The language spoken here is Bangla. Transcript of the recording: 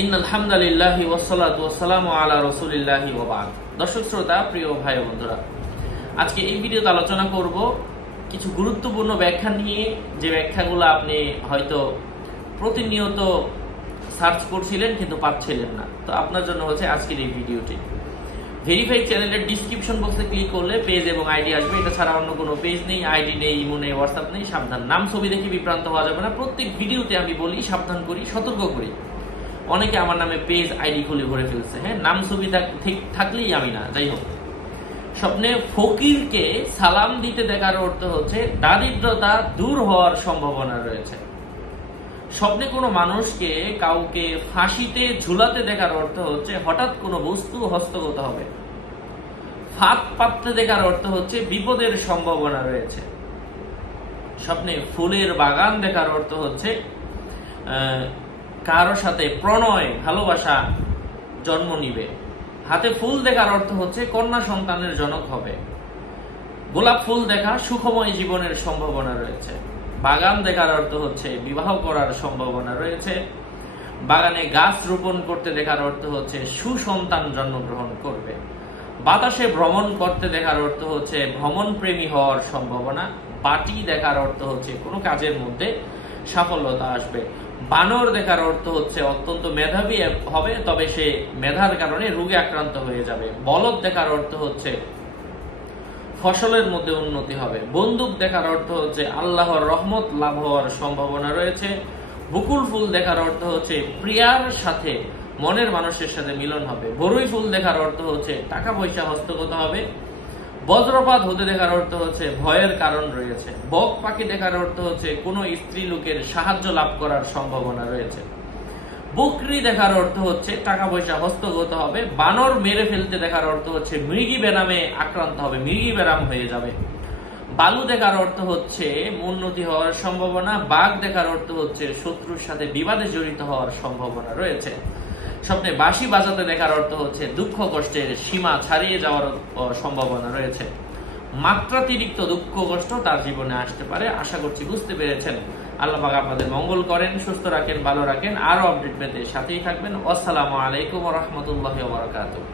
ইন্নাল হামদুলিল্লাহি ওয়াসসালাতু ওয়াসসালামু আলা রাসূলিল্লাহি ওয়া বা'দ। দর্শক শ্রোতা, প্রিয় ভাই ও বন্ধুরা, আজকে এই ভিডিওতে আলোচনা করব কিছু গুরুত্বপূর্ণ ব্যাখ্যা নিয়ে, যে ব্যাখ্যাগুলো আপনি হয়তো প্রতিনিয়ত সার্চ করছিলেন কিন্তু পাচ্ছিলেন না। তো আপনার জন্য হচ্ছে আজকের এই ভিডিওটি। ভেরিফাই চ্যানেলের ডিসক্রিপশন বক্সে ক্লিক করলে পেজ এবং আইডি আসবে। এটা ছাড়া অন্য কোনো পেজ নেই, আইডি নেই, ইমো নেই, হোয়াটসঅ্যাপ নেই। সাবধান, নাম ছবি দেখে বিভ্রান্ত হওয়া যাবে না। প্রত্যেক ভিডিওতে আমি বলি, সাবধান করি, সতর্ক করি। অনেকে আমার নামে পেজ আইডি খুলে ভরে ফেলছে। হ্যাঁ, নাম ছবি ঠিক থাকলেই আমি না। যাই হোক, স্বপ্নে ফকিরকে সালাম দিতে দেখার অর্থ হচ্ছে দারিদ্রতা দূর হওয়ার সম্ভাবনা রয়েছে। স্বপ্নে কোনো মানুষকে কাউকে ফাঁসিতে ঝুলাতে দেখার অর্থ হচ্ছে হঠাৎ কোনো বস্তু হস্তগত হবে। ফাঁদ পাততে দেখার অর্থ হচ্ছে বিপদের সম্ভাবনা রয়েছে। স্বপ্নে ফুলের বাগান দেখার অর্থ হচ্ছে কারো সাথে প্রণয়, ভালোবাসা জন্ম নিবে। হাতে ফুল দেখার অর্থ হচ্ছে কন্যা সন্তানের জনক হবে। গোলাপ ফুল দেখা সুখময় জীবনের সম্ভাবনা রয়েছে। বাগান দেখার অর্থ হচ্ছে বিবাহ করার সম্ভাবনা রয়েছে। বাগানে গাছ রোপণ করতে দেখার অর্থ হচ্ছে সুসন্তান জন্মগ্রহণ করবে। বাতাসে ভ্রমণ করতে দেখার অর্থ হচ্ছে ভ্রমণ প্রেমী হওয়ার সম্ভাবনা। বাটি দেখার অর্থ হচ্ছে কোনো কাজের মধ্যে সাফল্যতা আসবে। বানর দেখার অর্থ হচ্ছে অত্যন্ত মেধাবী হবে, তবে সে মেধার কারণে রোগে আক্রান্ত হয়ে যাবে। বলদ দেখার অর্থ হচ্ছে ফসলের মধ্যে উন্নতি হবে। বন্দুক দেখার অর্থ হচ্ছে আল্লাহর রহমত লাভ হওয়ার সম্ভাবনা রয়েছে। বকুল ফুল দেখার অর্থ হচ্ছে প্রিয়ার সাথে, মনের মানুষের সাথে মিলন হবে। বরুই ফুল দেখার অর্থ হচ্ছে টাকা পয়সা হস্তগত হবে। বজ্রপাত হতে দেখার অর্থ হচ্ছে ভয়ের কারণ রয়েছে। বক পাখি দেখার অর্থ হচ্ছে কোনো স্ত্রী লোকের সাহায্য লাভ করার সম্ভাবনা রয়েছে। বকরি দেখার অর্থ হচ্ছে টাকা পয়সা হস্তগত হবে। বানর মেরে ফেলতে দেখার অর্থ হচ্ছে মৃগী ব্যারামে আক্রান্ত হবে, মৃগী ব্যারাম হয়ে যাবে। বালু দেখার অর্থ হচ্ছে উন্নতি হওয়ার সম্ভাবনা। বাঘ দেখার অর্থ হচ্ছে শত্রুর সাথে বিবাদে জড়িত হওয়ার সম্ভাবনা রয়েছে। স্বপ্নে বাঁশি বাজাতে দেখার অর্থ হচ্ছে দুঃখ কষ্টের সীমা ছাড়িয়ে যাওয়ার সম্ভাবনা রয়েছে। মাত্রাতিরিক্ত দুঃখ কষ্ট তার জীবনে আসতে পারে। আশা করছি বুঝতে পেরেছেন। আল্লাহ পাক আপনাদের মঙ্গল করেন, সুস্থ রাখেন, ভালো রাখেন। আরো আপডেট পেতে সাথেই থাকবেন। আসসালামু আলাইকুম ওয়া রাহমাতুল্লাহি ওয়া বারাকাতুহু।